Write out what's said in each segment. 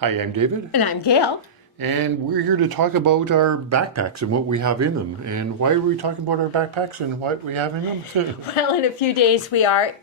Hi, I'm David. And I'm Gail. And we're here to talk about our backpacks and what we have in them. And why are we talking about our backpacks and what we have in them? Well, in a few days we are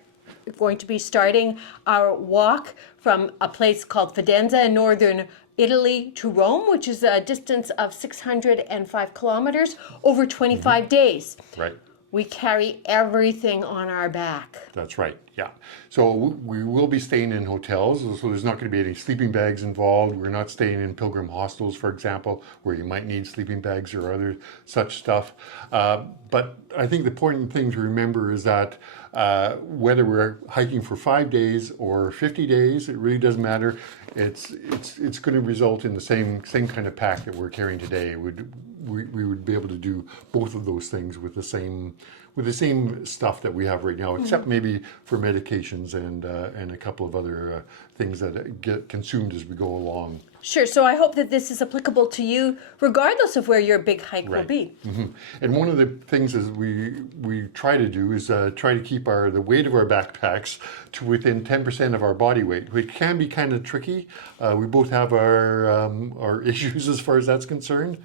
going to be starting our walk from a place called Fidenza in northern Italy to Rome, which is a distance of 605 kilometers over 25 days. Right. We carry everything on our back. That's right, yeah. So we will be staying in hotels, so there's not going to be any sleeping bags involved. We're not staying in pilgrim hostels, for example, where you might need sleeping bags or other such stuff. But I think the important thing to remember is that whether we're hiking for 5 days or 50 days, it really doesn't matter. It's going to result in the same kind of pack that we're carrying today. We would be able to do both of those things with the same stuff that we have right now, except maybe for medications and a couple of other things that get consumed as we go along. Sure, so I hope that this is applicable to you regardless of where your big hike will be. Mm-hmm. And one of the things is we try to do is try to keep the weight of our backpacks to within 10% of our body weight, which can be kind of tricky. We both have our issues as far as that's concerned.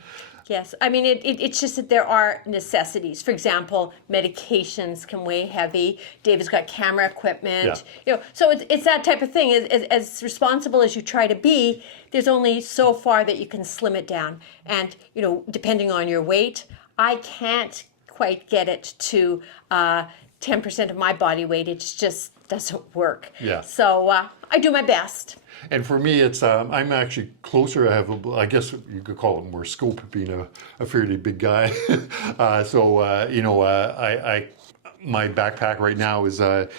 Yes, I mean, it's just that there are necessities. For example, medications can weigh heavy. David's got camera equipment. Yeah. So it's that type of thing. As responsible as you try to be, there's only so far that you can slim it down. And, depending on your weight, I can't quite get it to 10% of my body weight. It just doesn't work. Yeah. So I do my best. And for me, it's I'm actually closer. I have, I guess you could call it more scope, being a fairly big guy. My backpack right now is I've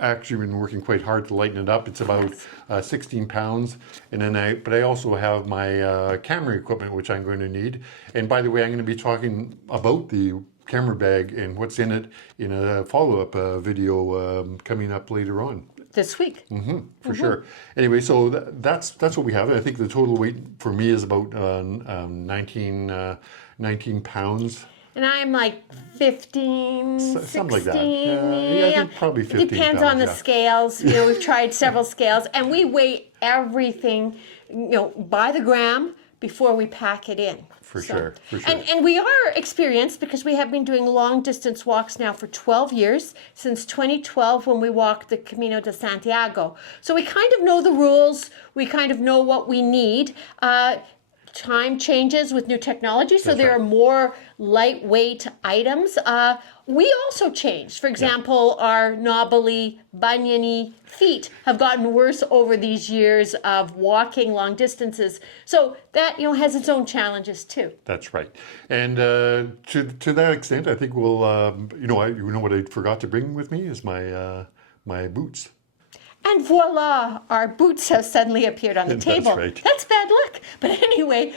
actually been working quite hard to lighten it up. It's about 16 pounds, and then but I also have my camera equipment, which I'm going to need. And by the way, I'm going to be talking about the camera bag and what's in it in a follow-up video coming up later on. This week. For sure. Anyway, so that's what we have. I think the total weight for me is about 19 pounds. And I'm like 15, 16. Something like that. I think probably 15 Depends pounds, on the scales. We've tried several scales, and we weigh everything, by the gram before we pack it in. For sure. And we are experienced because we have been doing long distance walks now for 12 years, since 2012 when we walked the Camino de Santiago. So we kind of know the rules, we kind of know what we need. Time changes with new technology, so there are more lightweight items. We also changed. For example, our knobbly, buniony feet have gotten worse over these years of walking long distances. So that has its own challenges too. That's right. And to that extent, I think we'll what I forgot to bring with me is my boots. And voila, our boots have suddenly appeared on the table. That's right. That's bad luck. But anyway,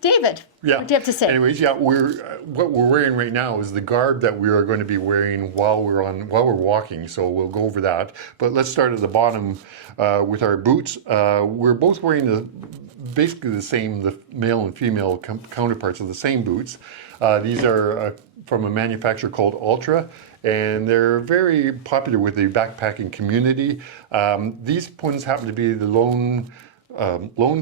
David, what do you have to say? Anyways, what we're wearing right now is the garb that we are going to be wearing while we're walking. So we'll go over that. But let's start at the bottom with our boots. We're both wearing basically the same, the male and female counterparts of the same boots. These are from a manufacturer called Ultra, and they're very popular with the backpacking community. These ones happen to be the Lone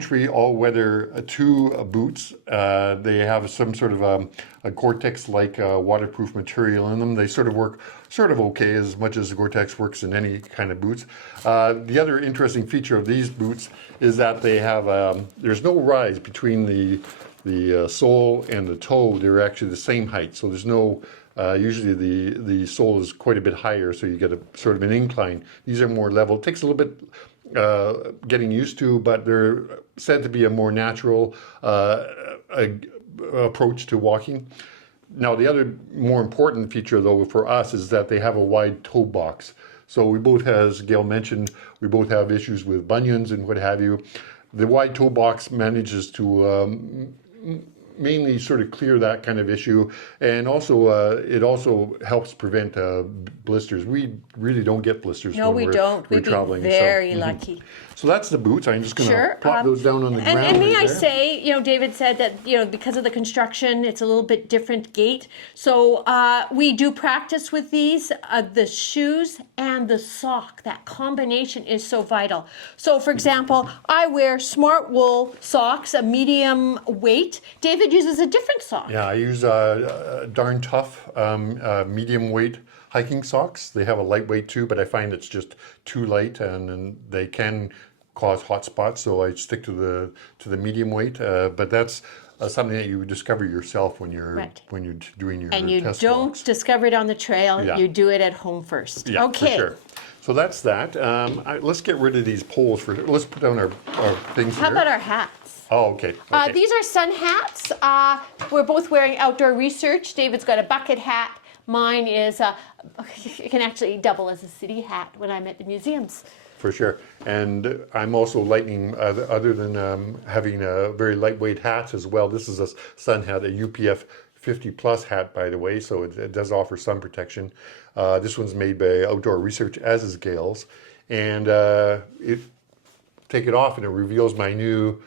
Tree all-weather 2 boots. They have some sort of a Gore-Tex-like waterproof material in them. They sort of work okay, as much as Gore-Tex works in any kind of boots. The other interesting feature of these boots is that they have there's no rise between the sole and the toe. They're actually the same height, so there's no usually the sole is quite a bit higher, so you get a sort of an incline. These are more level. It takes a little bit getting used to, but they're said to be a more natural approach to walking. Now, the other more important feature, though, for us is that they have a wide toe box. So we both, as Gail mentioned, we both have issues with bunions and what have you. The wide toe box manages to mainly sort of clear that kind of issue, and also it also helps prevent blisters. We really don't get blisters No, when we we're, don't. we're We'd be traveling. very so, lucky. So that's the boots. I'm just going to Sure. plop those down on the ground. And may right I there. say, David said that, because of the construction, it's a little bit different gait. So we do practice with these. The shoes and the sock, that combination is so vital. So, for example, I wear smart wool socks, a medium weight. David uses a different sock. Yeah, I use darn tough medium weight hiking socks. They have a lightweight too, but I find it's just too light, and they can cause hot spots. So I stick to the medium weight. But that's something that you discover yourself when you're doing your And you test don't walks. discover it on the trail. Yeah. You do it at home first. Yeah, Okay. for sure. So that's that. Let's get rid of these poles let's put down our things here. How about our hats? Oh, okay. These are sun hats. We're both wearing outdoor research. David's got a bucket hat. Mine is, it can actually double as a city hat when I'm at the museums. For sure. And I'm also lightning, other than having a very lightweight hat as well. This is a sun hat, a UPF 50 plus hat, by the way, so it does offer sun protection. This one's made by Outdoor Research, as is Gail's. And take it off and it reveals my new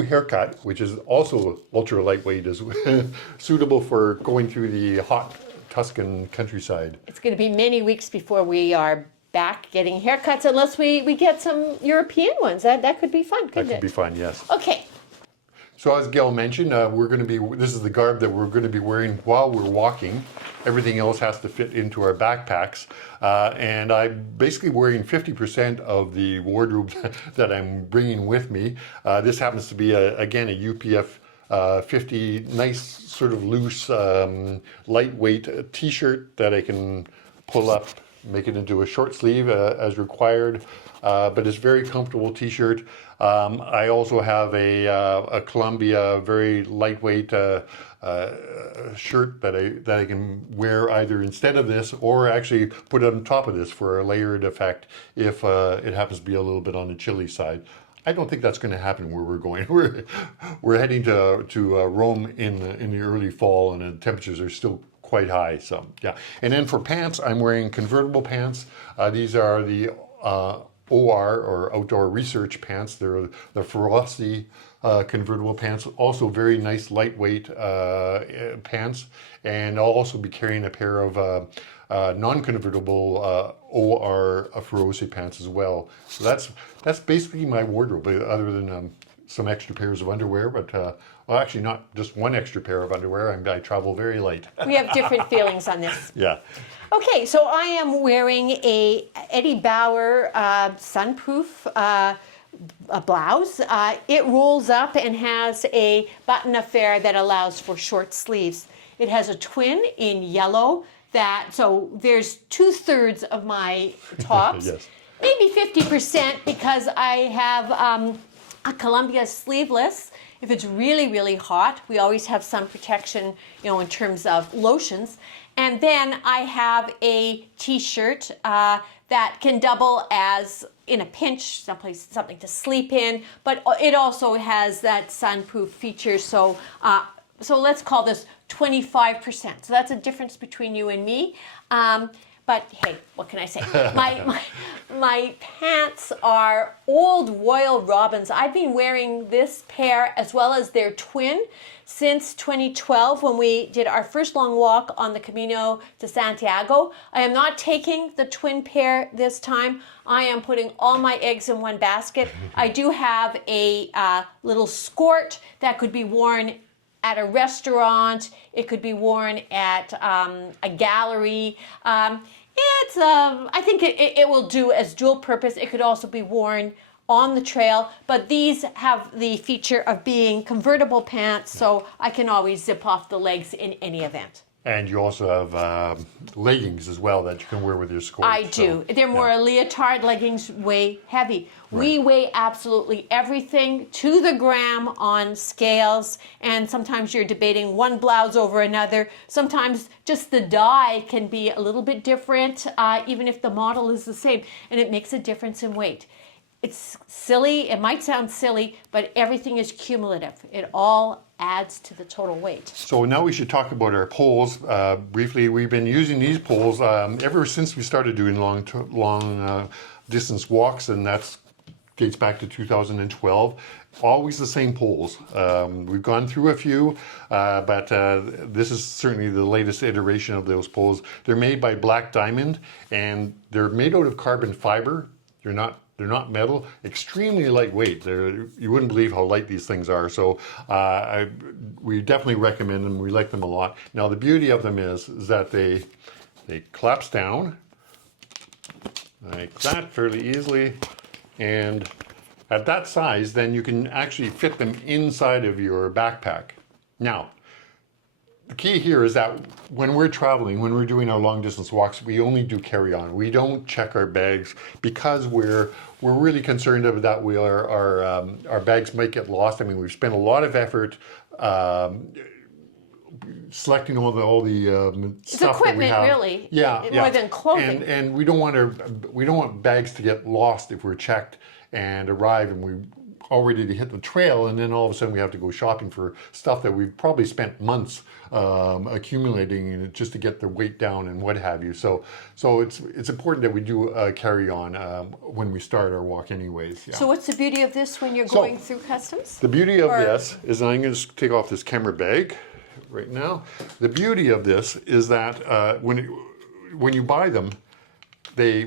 haircut, which is also ultra lightweight, is suitable for going through the hot Tuscan countryside. It's going to be many weeks before we are back getting haircuts, unless we get some European ones. That could be fun, couldn't it? That could be fun, yes. Okay. So as Gail mentioned, this is the garb that we're going to be wearing while we're walking. Everything else has to fit into our backpacks. And I'm basically wearing 50% of the wardrobe that I'm bringing with me. This happens to be, again, a UPF 50, nice sort of loose, lightweight t-shirt that I can pull up, make it into a short sleeve as required. But it's a very comfortable t-shirt. I also have a Columbia very lightweight shirt that I can wear either instead of this or actually put on top of this for a layered effect if it happens to be a little bit on the chilly side. I don't think that's going to happen where we're going. We're heading to Rome in the early fall, and the temperatures are still quite high. So yeah. And then for pants, I'm wearing convertible pants. These are the OR, or Outdoor Research pants. They're the Ferocity convertible pants. Also very nice lightweight pants. And I'll also be carrying a pair of non-convertible OR Ferocity pants as well. So that's basically my wardrobe, other than some extra pairs of underwear. But well, actually not just one extra pair of underwear. I travel very light. We have different feelings on this. Yeah. Okay, so I am wearing a Eddie Bauer sunproof a blouse. It rolls up and has a button affair that allows for short sleeves. It has a twin in yellow. So there's 2/3 of my tops, Yes. maybe 50% because I have a Columbia sleeveless. If it's really, really hot, we always have sun protection, in terms of lotions. And then I have a t-shirt that can double as, in a pinch, something to sleep in, but it also has that sunproof feature. So let's call this 25%. So that's a difference between you and me. But hey, what can I say? My pants are old Royal Robins. I've been wearing this pair as well as their twin since 2012 when we did our first long walk on the Camino de Santiago. I am not taking the twin pair this time. I am putting all my eggs in one basket. I do have a little skirt that could be worn at a restaurant. It could be worn at a gallery. I think it will do as dual purpose. It could also be worn on the trail, but these have the feature of being convertible pants, so I can always zip off the legs in any event. And you also have leggings as well that you can wear with your skirt. I do. They're more leotard leggings, weigh heavy. Right. We weigh absolutely everything to the gram on scales, and sometimes you're debating one blouse over another. Sometimes just the dye can be a little bit different, even if the model is the same, and it makes a difference in weight. It's silly, it might sound silly, but everything is cumulative. It all adds to the total weight. So now we should talk about our poles briefly. We've been using these poles ever since we started doing long distance walks, and that's dates back to 2012. Always the same poles. We've gone through a few, but this is certainly the latest iteration of those poles. They're made by Black Diamond, and they're made out of carbon fiber. They're not metal. Extremely lightweight. You wouldn't believe how light these things are. So we definitely recommend them. We like them a lot. Now the beauty of them is that they collapse down like that fairly easily. And at that size, then you can actually fit them inside of your backpack. Now, the key here is that when we're traveling, when we're doing our long distance walks, we only do carry on. We don't check our bags because we're really concerned that our bags might get lost. I mean, we've spent a lot of effort selecting all the stuff equipment, that we have. Really. Yeah, more than clothing. And we don't want bags to get lost if we're checked and arrive and we're all ready to hit the trail, and then all of a sudden we have to go shopping for stuff that we've probably spent months accumulating just to get the weight down and what have you. So it's important that we do carry on when we start our walk anyways. Yeah. So what's the beauty of this when you're going through customs? The beauty of this is, I'm going to take off this camera bag right now. The beauty of this is that when you buy them, the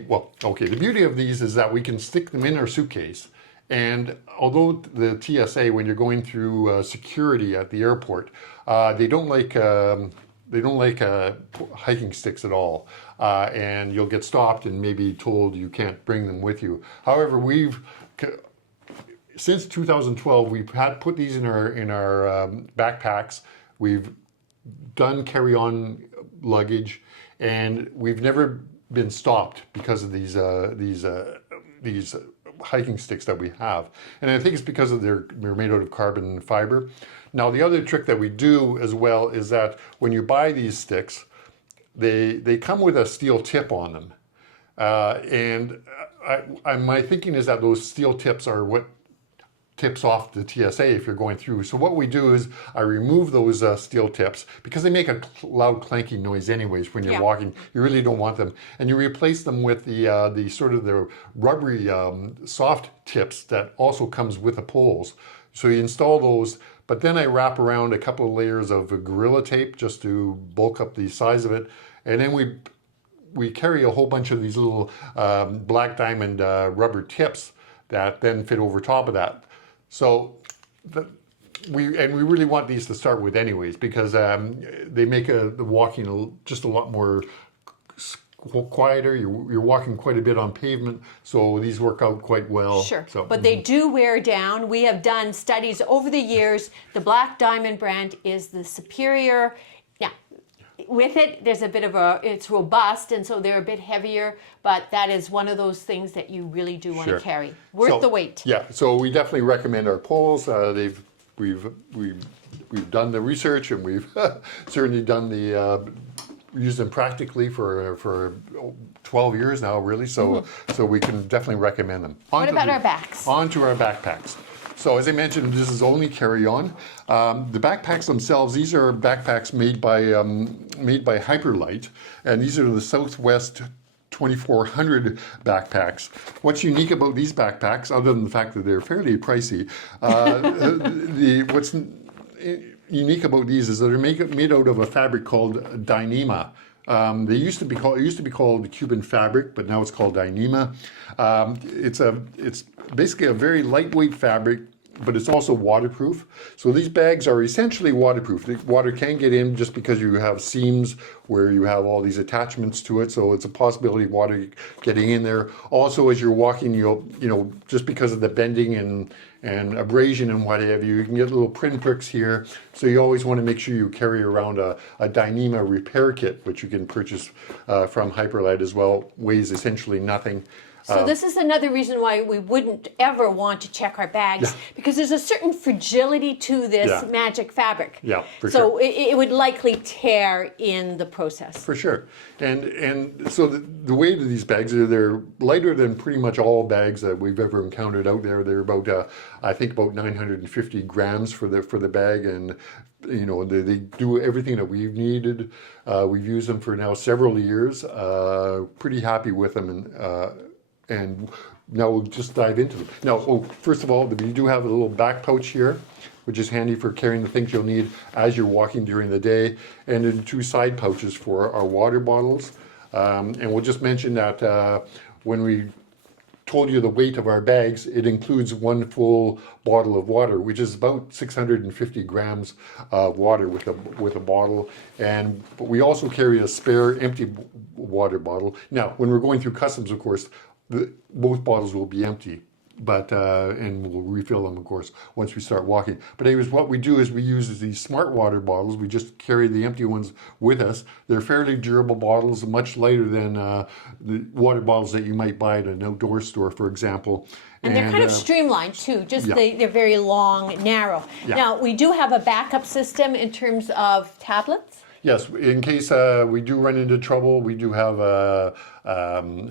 beauty of these is that we can stick them in our suitcase. And although the TSA, when you're going through security at the airport, they don't like hiking sticks at all, and you'll get stopped and maybe told you can't bring them with you. However, since 2012 we've put these in our backpacks. We've done carry-on luggage, and we've never been stopped because of these hiking sticks that we have. And I think it's because of they're made out of carbon fiber. Now the other trick that we do as well is that when you buy these sticks, they come with a steel tip on them. My thinking is that those steel tips are what tips off the TSA if you're going through. So what we do is I remove those steel tips because they make a loud clanking noise anyways when you're walking. You really don't want them. And you replace them with the sort of the rubbery soft tips that also comes with the poles. So you install those, but then I wrap around a couple of layers of Gorilla Tape just to bulk up the size of it. And then we carry a whole bunch of these little Black Diamond rubber tips that then fit over top of that. So we really want these to start with anyways, because they make the walking just a lot more quieter. You're walking quite a bit on pavement, so these work out quite well. Sure, so, but they do wear down. We have done studies over the years. The Black Diamond brand is the superior. Yeah, with it, there's a bit of it's robust, and so they're a bit heavier, but that is one of those things that you really do want to carry. Worth the weight. Yeah, so we definitely recommend our poles. We've done the research, and we've certainly done used them practically for 12 years now, really. So we can definitely recommend them. What about our backs? On to our backpacks. So as I mentioned, this is only carry-on. The backpacks themselves, these are backpacks made by Hyperlight, and these are the Southwest 2400 backpacks. What's unique about these backpacks, other than the fact that they're fairly pricey, what's unique about these is that they're made out of a fabric called Dyneema. It used to be called Cuban fabric, but now it's called Dyneema. It's basically a very lightweight fabric, but it's also waterproof. So these bags are essentially waterproof. The water can get in just because you have seams where you have all these attachments to it. So it's a possibility of water getting in there. Also, as you're walking, just because of the bending and abrasion and what have you, you can get little pinpricks here. So you always want to make sure you carry around a Dyneema repair kit, which you can purchase from Hyperlight as well. Weighs essentially nothing. So this is another reason why we wouldn't ever want to check our bags, because there's a certain fragility to this magic fabric. Yeah, for so sure. it would likely tear in the process. For sure. And so the weight of these bags, they're lighter than pretty much all bags that we've ever encountered out there. They're about, I think about 950 grams for the bag, and you know, they do everything that we've needed. We've used them for now several years. Pretty happy with them, and now we'll just dive into them. Now, first of all, we do have a little back pouch here, which is handy for carrying the things you'll need as you're walking during the day, and then 2 side pouches for our water bottles. And we'll just mention that when we told you the weight of our bags, it includes 1 full bottle of water, which is about 650 grams of water with a bottle. But we also carry a spare empty water bottle. Now, when we're going through customs, of course, both bottles will be empty, but and we'll refill them, of course, once we start walking. But anyways, what we do is we use these smart water bottles. We just carry the empty ones with us. They're fairly durable bottles, much lighter than the water bottles that you might buy at an outdoor store, for example. And they're kind of streamlined too, they're very long, narrow. Now, we do have a backup system in terms of tablets. Yes, in case we do run into trouble, we do have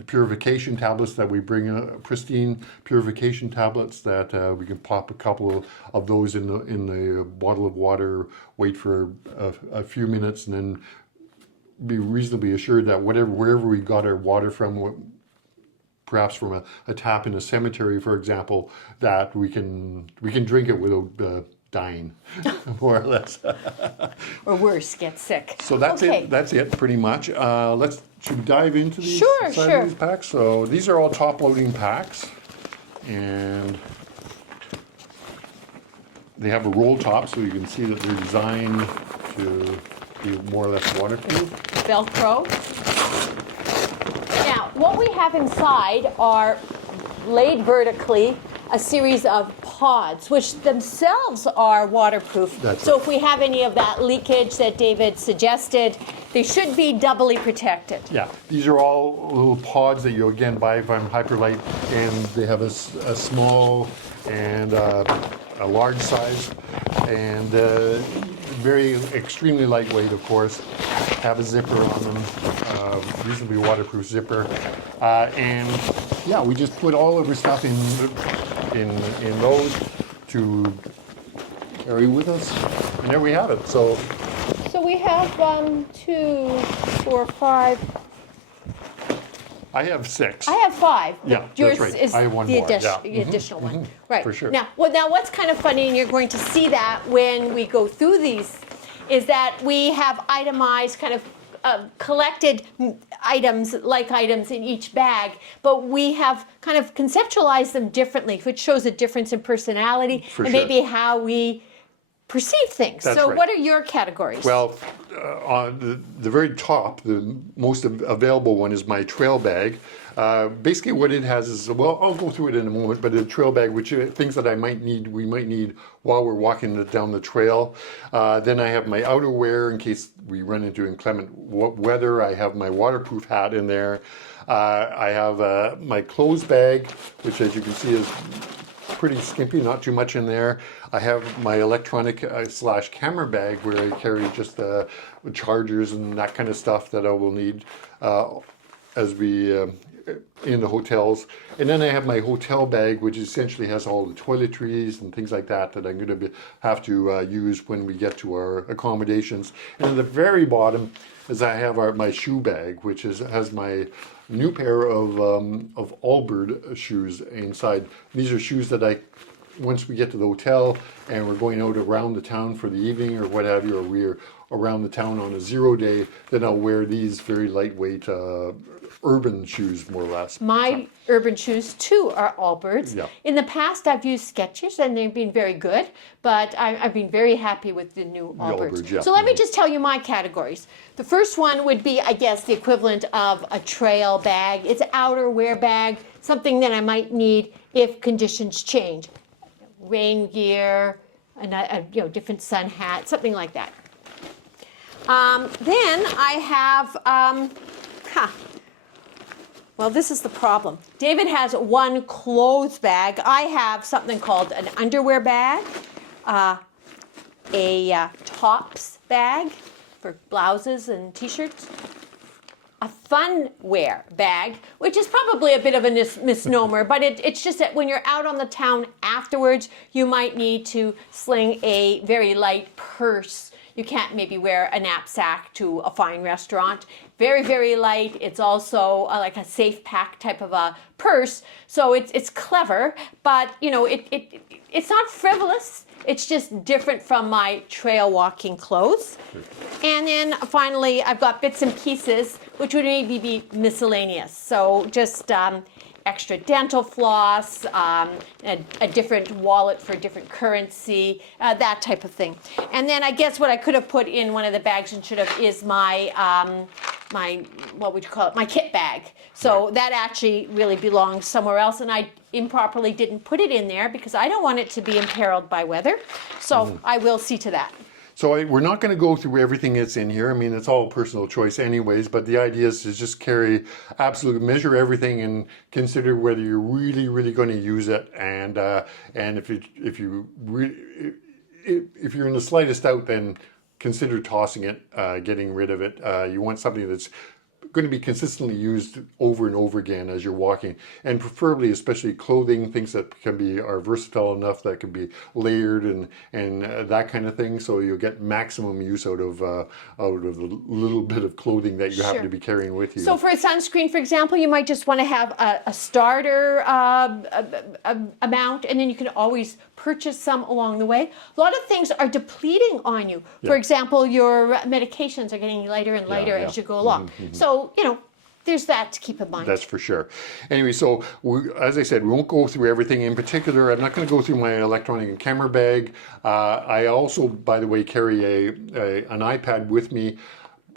purification tablets that we bring, pristine purification tablets that we can pop a couple of those in the bottle of water, wait for a few minutes, and then be reasonably assured that wherever we got our water from, perhaps from a tap in a cemetery, for example, that we can drink it without dying, more or less. Or worse, get sick. So that's it. That's it, pretty much. Let's dive into these. These packs. So these are all top-loading packs, and they have a roll top, so you can see that they're designed to be more or less waterproof. Velcro. Now, what we have inside are laid vertically a series of pods, which themselves are waterproof. So if we have any of that leakage that David suggested, they should be doubly protected. Yeah, these are all little pods that you again buy from Hyperlight, and they have a small and a large size, and extremely lightweight, of course. Have a zipper on them, reasonably waterproof zipper, and yeah, we just put all of our stuff in those to carry with us, and there we have it. So we have 2, 4, 5. I have 6. I have 5. Yeah, yours that's right. is I have one the more. additional one. Right. For sure. Now, what's kind of funny, and you're going to see that when we go through these, is that we have itemized kind of collected items in each bag, but we have kind of conceptualized them differently, which shows a difference in personality and maybe how we perceive things. So what are your categories? Well, on the very top, the most available one is my trail bag. Basically what it has is, well, I'll go through it in a moment, but a trail bag, which are things that we might need while we're walking down the trail. Then I have my outerwear in case we run into inclement weather. I have my waterproof hat in there. I have my clothes bag, which as you can see is pretty skimpy, not too much in there. I have my electronic / camera bag where I carry just chargers and that kind of stuff that I will need as we in the hotels. And then I have my hotel bag, which essentially has all the toiletries and things like that I'm going to have to use when we get to our accommodations. And at the very bottom is I have my shoe bag, which has my new pair of Allbird shoes inside. These are shoes that once we get to the hotel and we're going out around the town for the evening or what have you, or we're around the town on a 0 day, then I'll wear these very lightweight urban shoes, more or less. My urban shoes too are Allbirds. Yeah. In the past I've used Skechers and they've been very good, but I've been very happy with the new Allbirds. Yeah. So let me just tell you my categories. The first one would be, I guess, the equivalent of a trail bag. It's an outerwear bag, something that I might need if conditions change. Rain gear, different sun hat, something like that. Then I have Well, this is the problem. David has one clothes bag. I have something called an underwear bag, a tops bag for blouses and t-shirts, a fun wear bag, which is probably a bit of a misnomer, but it's just that when you're out on the town afterwards, you might need to sling a very light purse. You can't maybe wear a knapsack to a fine restaurant. Very, very light. It's also like a safe pack type of a purse. So it's clever, but you know, it's not frivolous. It's just different from my trail walking clothes. And then finally, I've got bits and pieces, which would maybe be miscellaneous. So just extra dental floss, a different wallet for a different currency, that type of thing. And then I guess what I could have put in one of the bags and should have is my what would you call it? My kit bag. So that actually really belongs somewhere else, and I improperly didn't put it in there because I don't want it to be imperiled by weather. So I will see to that. So we're not going to go through everything that's in here. I mean, it's all personal choice anyways, but the idea is to just measure everything and consider whether you're really, really going to use it. And if you're in the slightest doubt, then consider tossing it, getting rid of it. You want something that's going to be consistently used over and over again as you're walking, and preferably, especially clothing, things that are versatile enough that can be layered and that kind of thing. So you'll get maximum use out of the little bit of clothing that you happen to be carrying with you. So for a sunscreen, for example, you might just want to have a starter amount, and then you can always purchase some along the way. A lot of things are depleting on you. For example, your medications are getting lighter and lighter as you go along. So, you know, there's that to keep in mind. That's for sure. Anyway, so as I said, we won't go through everything in particular. I'm not going to go through my electronic and camera bag. I also, by the way, carry an iPad with me.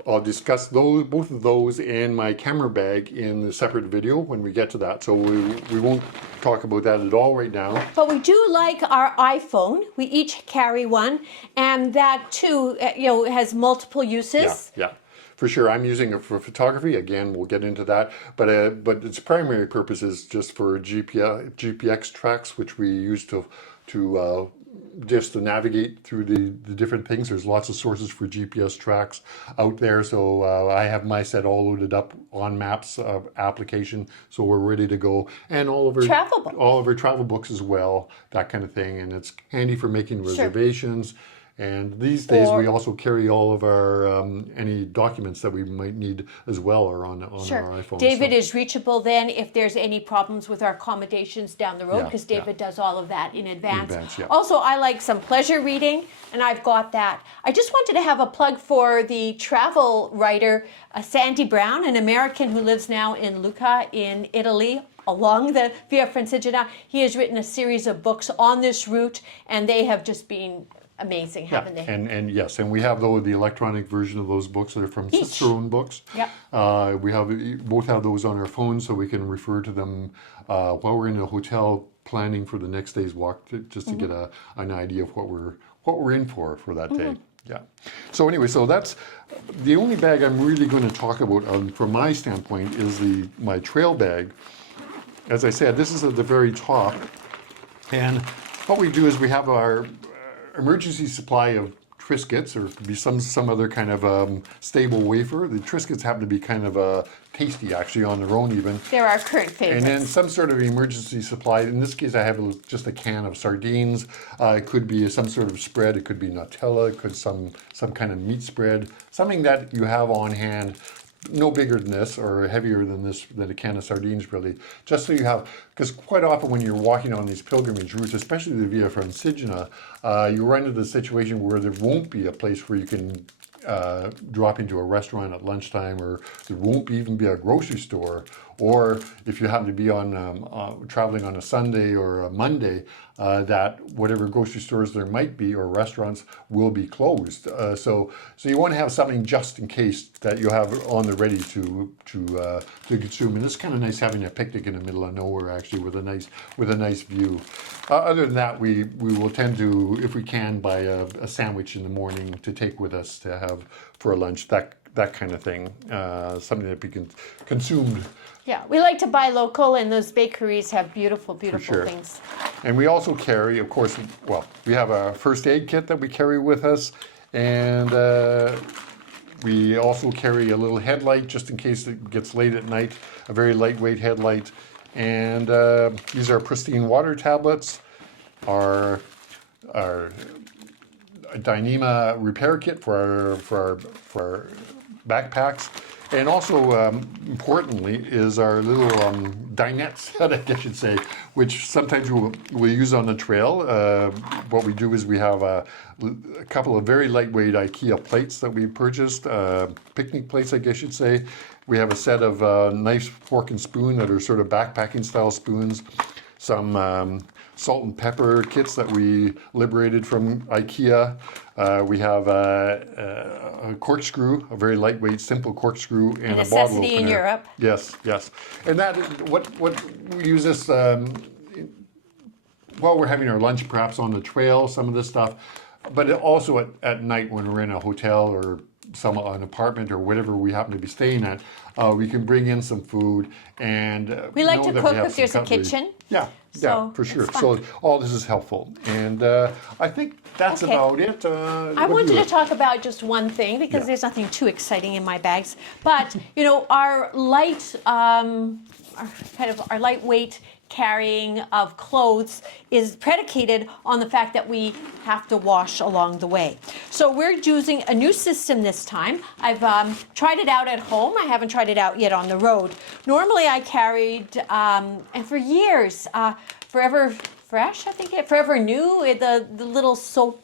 I'll discuss both of those in my camera bag in the separate video when we get to that. So we won't talk about that at all right now. But we do like our iPhone. We each carry one, and that too, has multiple uses. Yeah. For sure, I'm using it for photography. Again, we'll get into that. But its primary purpose is just for GPX tracks, which we use to navigate through the different things. There's lots of sources for GPS tracks out there. So I have my set all loaded up on Maps application, so we're ready to go. And all of our travel books as well, that kind of thing. And it's handy for making reservations. And these days we also carry all of our any documents that we might need as well are on our iPhone. David is reachable then if there's any problems with our accommodations down the road, because David does all of that in advance. Also, I like some pleasure reading, and I've got that. I just wanted to have a plug for the travel writer, Sandy Brown, an American who lives now in Lucca in Italy, along the Via Francigena. He has written a series of books on this route, and they have just been amazing, haven't they? And yes, and we have the electronic version of those books that are from Cicerone Books. We both have those on our phones, so we can refer to them while we're in the hotel planning for the next day's walk, just to get an idea of what we're in for that day. Yeah. So anyway, so that's the only bag I'm really going to talk about from my standpoint is my trail bag. As I said, this is at the very top, and what we do is we have our emergency supply of Triscuits, or it could be some other kind of stable wafer. The Triscuits happen to be kind of tasty, actually, on their own even. They're our current favorites. And then some sort of emergency supply. In this case, I have just a can of sardines. It could be some sort of spread. It could be Nutella. It could some kind of meat spread. Something that you have on hand, no bigger than this or heavier than a can of sardines, really. Just so you have, because quite often when you're walking on these pilgrimage routes, especially the Via Francigena, you run into the situation where there won't be a place where you can drop into a restaurant at lunchtime, or there won't even be a grocery store, or if you happen to be traveling on a Sunday or a Monday, that whatever grocery stores there might be or restaurants will be closed. So you want to have something just in case that you have on the ready to consume. And it's kind of nice having a picnic in the middle of nowhere, actually, with a nice view. Other than that, we will tend to, if we can, buy a sandwich in the morning to take with us to have for a lunch. That that kind of thing, something that be consumed. Yeah, we like to buy local, and those bakeries have beautiful, beautiful sure. things. And we also carry, of course, well, we have a first aid kit that we carry with us, and we also carry a little headlight just in case it gets late at night, a very lightweight headlight. And these are pristine water tablets, our Dyneema repair kit for our backpacks. And also, importantly, is our little dinette set, I guess I should say, which sometimes we'll use on the trail. What we do is we have a couple of very lightweight IKEA plates that we purchased, picnic plates, I guess you'd say. We have a set of knives, fork, and spoon that are sort of backpacking style spoons. Some salt and pepper kits that we liberated from IKEA. We have a corkscrew, a very lightweight, simple corkscrew, and a bottle opener. In Europe. Yes, yes. And that what we use this while we're having our lunch, perhaps on the trail, some of this stuff, but also at night when we're in a hotel or an apartment or whatever we happen to be staying at, we can bring in some food and we like to cook if there's a kitchen. Yeah, So for sure. it's fun. So all this is helpful, and I think that's Okay. about it. I wanted to talk about just one thing because there's nothing too exciting in my bags. But our our lightweight carrying of clothes is predicated on the fact that we have to wash along the way. So we're using a new system this time. I've tried it out at home. I haven't tried it out yet on the road. Normally I carried, and for years, Forever Fresh, I think, Forever New, the little soap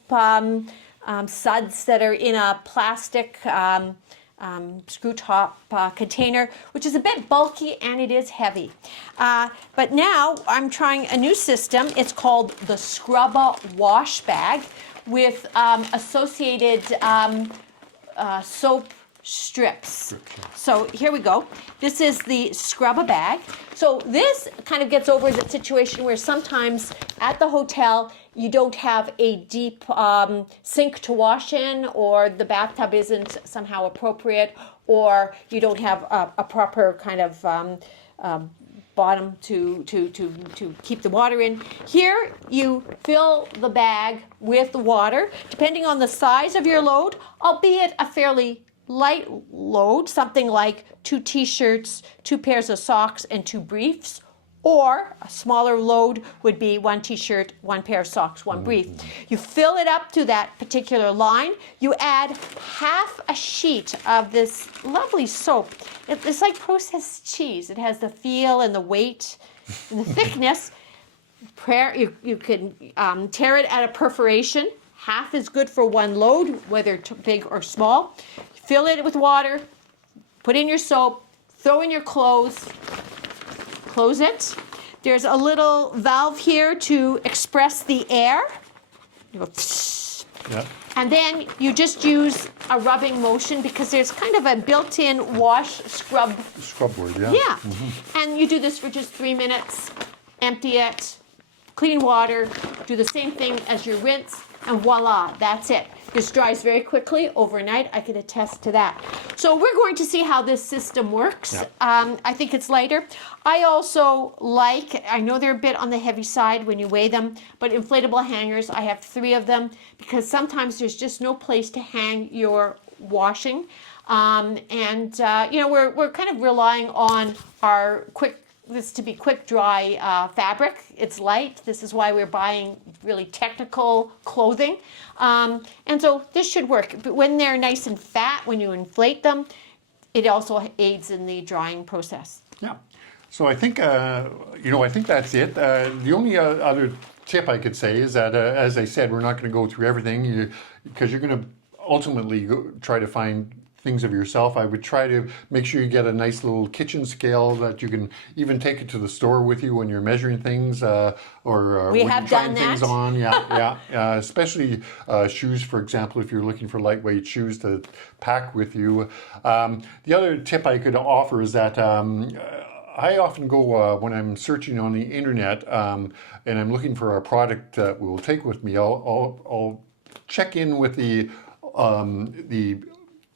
suds that are in a plastic screw top container, which is a bit bulky and it is heavy. But now I'm trying a new system. It's called the Scrubba Wash Bag with associated soap strips. So here we go. This is the Scrubba bag. So this kind of gets over the situation where sometimes at the hotel you don't have a deep sink to wash in, or the bathtub isn't somehow appropriate, or you don't have a proper kind of bottom to keep the water in. Here you fill the bag with water, depending on the size of your load, albeit a fairly light load, something like 2 t-shirts, 2 pairs of socks, and 2 briefs. Or a smaller load would be 1 t-shirt, 1 pair of socks, 1 brief. You fill it up to that particular line. You add half a sheet of this lovely soap. It's like processed cheese. It has the feel and the weight and the thickness. You can tear it at a perforation. Half is good for 1 load, whether big or small. Fill it with water, put in your soap, throw in your clothes, close it. There's a little valve here to express the air. You go, and then you just use a rubbing motion because there's kind of a built-in scrub word, yeah. Yeah, and you do this for just 3 minutes, empty it, clean water, do the same thing as your rinse, and voila, that's it. This dries very quickly overnight. I can attest to that. So we're going to see how this system works. Yeah. I think it's lighter. I also I know they're a bit on the heavy side when you weigh them, but inflatable hangers, I have 3 of them because sometimes there's just no place to hang your washing. We're kind of relying on our this to be quick dry fabric. It's light. This is why we're buying really technical clothing. And so this should work. But when they're nice and fat, when you inflate them, it also aids in the drying process. Yeah. So I think, I think that's it. The only other tip I could say is that, as I said, we're not going to go through everything because you're going to ultimately try to find things of yourself. I would try to make sure you get a nice little kitchen scale that you can even take it to the store with you when you're measuring things or we when have you're trying done things that. on. Yeah. Especially shoes, for example, if you're looking for lightweight shoes to pack with you. The other tip I could offer is that I often go when I'm searching on the internet and I'm looking for a product that will take with me. I'll check in with the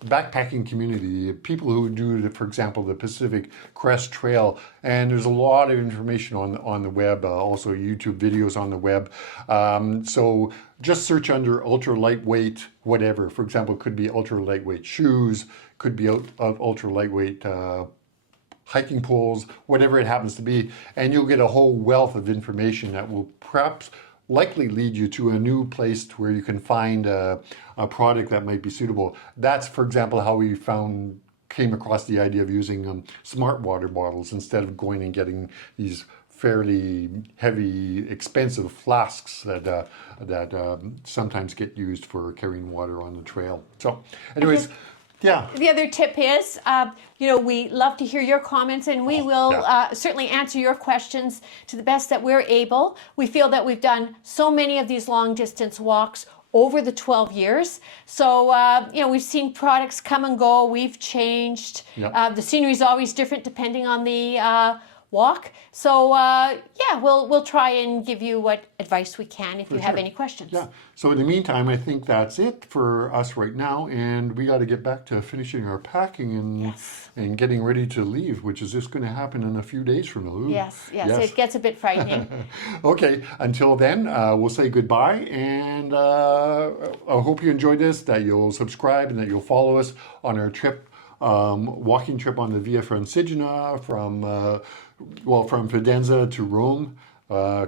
backpacking community, people who do, for example, the Pacific Crest Trail, and there's a lot of information on the web, also YouTube videos on the web. So just search under ultra lightweight, whatever. For example, it could be ultra lightweight shoes, could be ultra lightweight hiking poles, whatever it happens to be, and you'll get a whole wealth of information that will perhaps likely lead you to a new place where you can find a product that might be suitable. That's, for example, how we came across the idea of using smart water bottles instead of going and getting these fairly heavy, expensive flasks that sometimes get used for carrying water on the trail. So, anyways. Yeah. The other tip is, we love to hear your comments, and we will certainly answer your questions to the best that we're able. We feel that we've done so many of these long distance walks over the 12 years. So, we've seen products come and go. We've changed. Yep. The scenery is always different depending on the walk. So, we'll try and give you what advice we can if you have any questions. Yeah. So in the meantime, I think that's it for us right now, and we got to get back to finishing our packing and getting ready to leave, which is just going to happen in a few days from now. Ooh. Yes. It gets a bit frightening. Okay. Until then, we'll say goodbye, and I hope you enjoyed this, that you'll subscribe and that you'll follow us on our trip. Walking trip on the Via Francigena from Fidenza to Rome,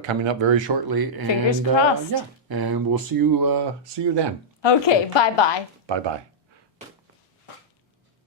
coming up very shortly. Fingers crossed. And we'll see you then. Okay, bye-bye. Bye-bye.